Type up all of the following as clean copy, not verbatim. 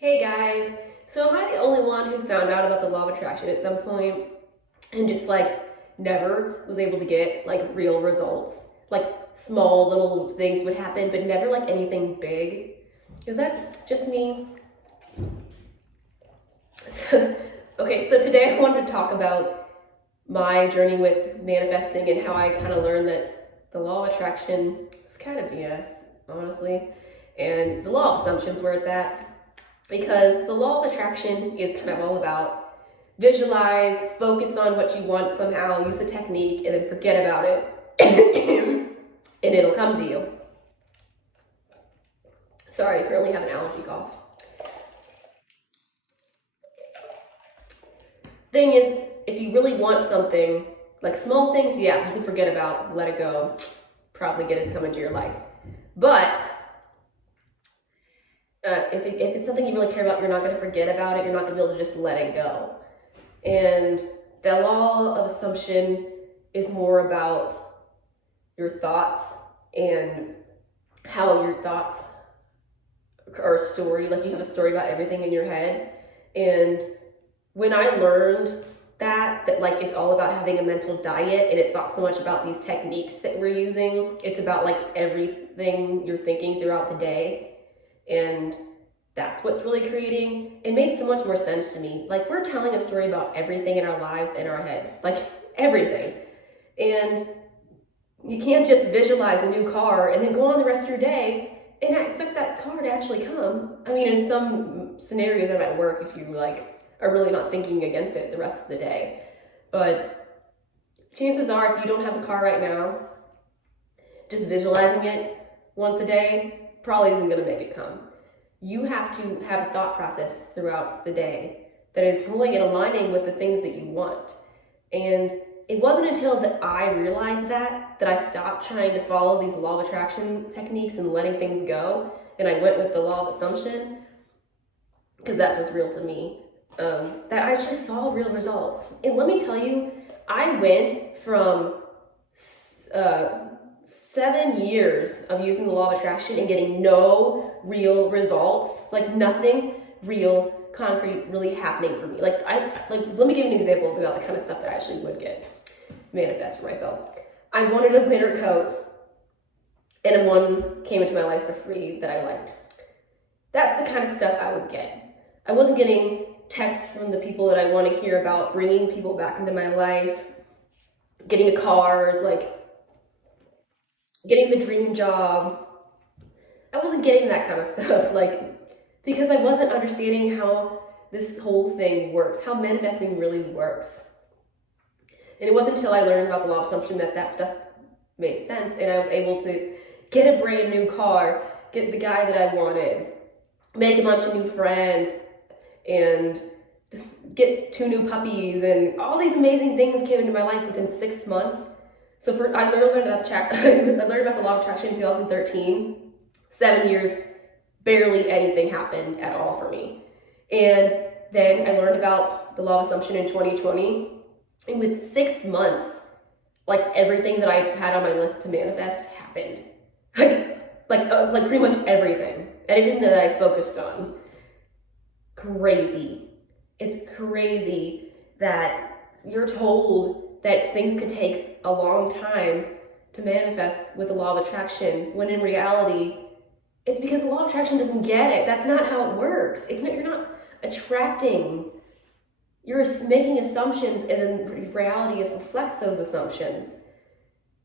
Hey guys, so am I the only one who found out about the law of attraction at some point and just never was able to get real results? Like small little things would happen, but never anything big. Is that just me? Okay, so today I wanted to talk about my journey with manifesting and how I kind of learned that the law of attraction is kind of BS, honestly, and the law of assumptions where it's at. Because the law of attraction is kind of all about visualize, focus on what you want somehow, use a technique, and then forget about it, and it'll come to you. Sorry, I currently have an allergy cough. Thing is, if you really want something, like small things, yeah, you can forget about, let it go, probably get it to come into your life. But if it's something you really care about, you're not going to forget about it. You're not going to be able to just let it go. And the law of assumption is more about your thoughts and how your thoughts are a story. Like you have a story about everything in your head. And when I learned that it's all about having a mental diet and it's not so much about these techniques that we're using, it's about everything you're thinking throughout the day. And that's what's really creating. It made so much more sense to me. We're telling a story about everything in our lives in our head, everything. And you can't just visualize a new car and then go on the rest of your day and expect that car to actually come. I mean, in some scenarios that might work if you are really not thinking against it the rest of the day. But chances are, if you don't have a car right now, just visualizing it once a day probably isn't going to make it come. You have to have a thought process throughout the day that is going and aligning with the things that you want. And it wasn't until that I realized that I stopped trying to follow these law of attraction techniques and letting things go, and I went with the law of assumption, because that's what's real to me, that I just saw real results. And let me tell you, I went from 7 years of using the law of attraction and getting no real results, nothing real, concrete, really happening for me. Let me give you an example about the kind of stuff that I actually would get manifest for myself. I wanted a winter coat, and one came into my life for free that I liked. That's the kind of stuff I would get. I wasn't getting texts from the people that I want to hear about, bringing people back into my life, getting a car, getting the dream job. I wasn't getting that kind of stuff, because I wasn't understanding how this whole thing works, how manifesting really works. And it wasn't until I learned about the law of assumption that stuff made sense, and I was able to get a brand new car, get the guy that I wanted, make a bunch of new friends, and just get 2 new puppies, and all these amazing things came into my life within 6 months. So I learned about the law of attraction in 2013. 7 years, barely anything happened at all for me. And then I learned about the law of assumption in 2020. And with 6 months, everything that I had on my list to manifest happened. Pretty much everything. Everything that I focused on. Crazy. It's crazy that you're told that things could take a long time to manifest with the law of attraction, when in reality, it's because the law of attraction doesn't get it. That's not how it works. You're not attracting. You're making assumptions, and then in reality, it reflects those assumptions.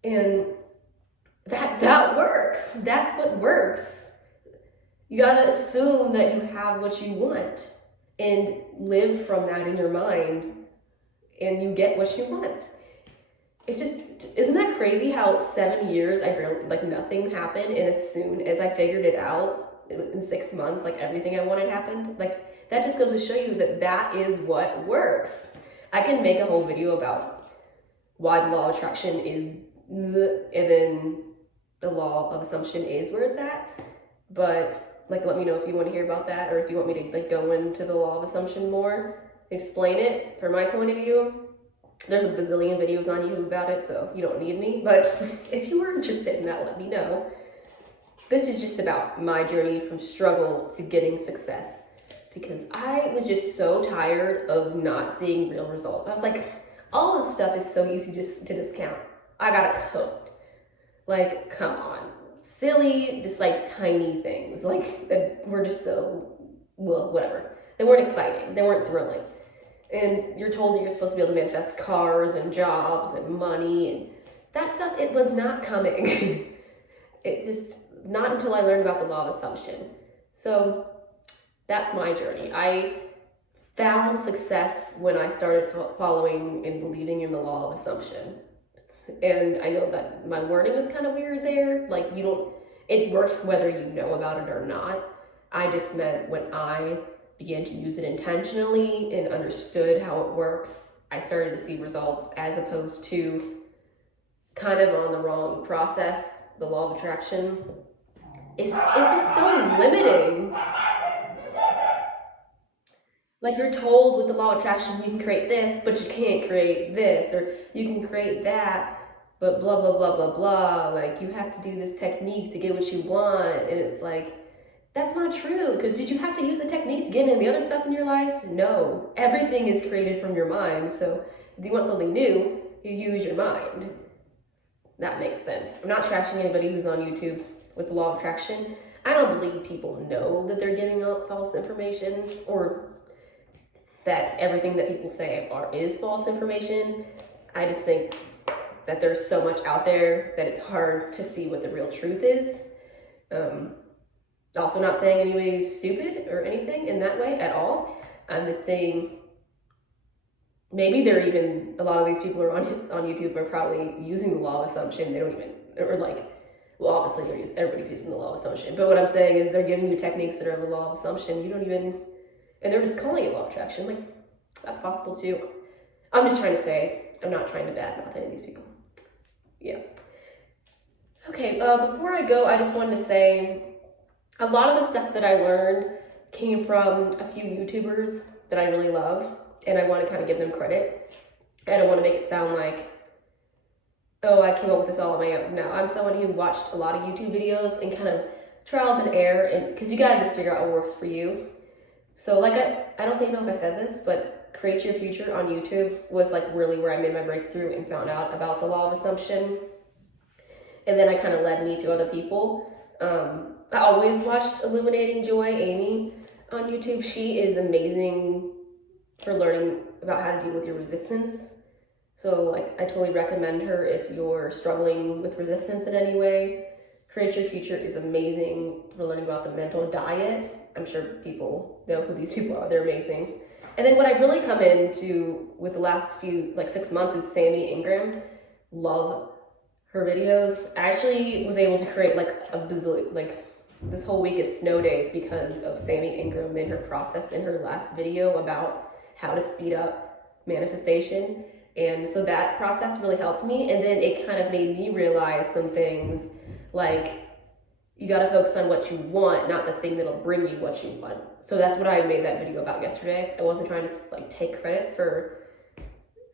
And that works. That's what works. You gotta assume that you have what you want and live from that in your mind, and you get what you want. It's just, isn't that crazy how 7 years I barely, nothing happened, and as soon as I figured it out in 6 months, everything I wanted happened? That just goes to show you that is what works. I can make a whole video about why the law of attraction is, and then the law of assumption is where it's at. But let me know if you want to hear about that, or if you want me to go into the law of assumption more, explain it from my point of view. There's a bazillion videos on YouTube about it, so you don't need me. But if you were interested in that, let me know. This is just about my journey from struggle to getting success. because I was just so tired of not seeing real results. I was like, all this stuff is so easy to discount. I got it cooked. Like, come on. Silly, just like tiny things. Like, that were just so, well, whatever. They weren't exciting. They weren't thrilling. And you're told that you're supposed to be able to manifest cars and jobs and money and that stuff. It was not coming. It just, not until I learned about the law of assumption. So that's my journey. I found success when I started following and believing in the law of assumption. And I know that my wording is kind of weird there. Like, it works whether you know about it or not. I just meant when I began to use it intentionally and understood how it works, I started to see results, as opposed to kind of on the wrong process. The law of attraction, it's just so limiting. Like, you're told with the law of attraction, you can create this, but you can't create this, or you can create that, but blah, blah, blah, blah, blah. Like, you have to do this technique to get what you want. And it's like, that's not true, because did you have to use the technique to get in the other stuff in your life? No. Everything is created from your mind. So if you want something new, you use your mind. That makes sense. I'm not trashing anybody who's on YouTube with the law of attraction. I don't believe people know that they're giving out false information, or that everything that people say is false information. I just think that there's so much out there that it's hard to see what the real truth is. Also, not saying anybody's stupid or anything in that way at all. I'm just saying maybe they're even, a lot of these people are on YouTube are probably using the law of assumption. They don't even, or like, well, obviously everybody's using the law of assumption. But what I'm saying is they're giving you techniques that are the law of assumption. You don't even, and they're just calling it law of attraction. Like, that's possible too. I'm just trying to say, I'm not trying to badmouth any of these people. Yeah. Okay, before I go, I just wanted to say, a lot of the stuff that I learned came from a few YouTubers that I really love, and I want to kind of give them credit. I don't want to make it sound like, oh, I came up with this all on my own. No, I'm someone who watched a lot of YouTube videos and kind of trial and error, and because you gotta just figure out what works for you. So like, I don't know if I said this, but Create Your Future on YouTube was like really where I made my breakthrough and found out about the law of assumption. And then I kind of led me to other people. I always watched Illuminating Joy, Amy, on YouTube. She is amazing for learning about how to deal with your resistance. So like, I totally recommend her if you're struggling with resistance in any way. Create Your Future is amazing for learning about the mental diet. I'm sure people know who these people are. They're amazing. And then what I really come into with the last few, like 6 months, is Sammy Ingram. Love her videos. I actually was able to create like a bazillion, like this whole week of snow days because of Sammy Ingram and her process in her last video about how to speed up manifestation. And so that process really helped me. And then it kind of made me realize some things, like, you got to focus on what you want, not the thing that'll bring you what you want. So that's what I made that video about yesterday. I wasn't trying to like take credit for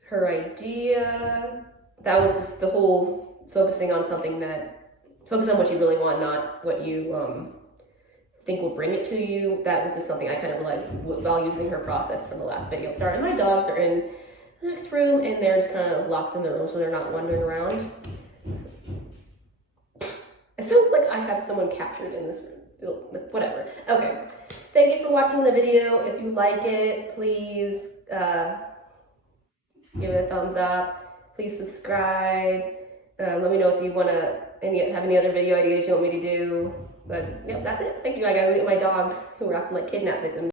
her idea. That was just the whole focusing on something focus on what you really want, not what you think will bring it to you. That was just something I kind of realized while using her process from the last video. Sorry, and my dogs are in the next room and they're just kind of locked in the room so they're not wandering around. It sounds like I have someone captured in this room. Whatever. Okay. Thank you for watching the video. If you like it, please give it a thumbs up. Please subscribe. Let me know if you want to have any other video ideas you want me to do. But yeah, that's it. Thank you. I gotta go get my dogs who were acting like kidnap victims.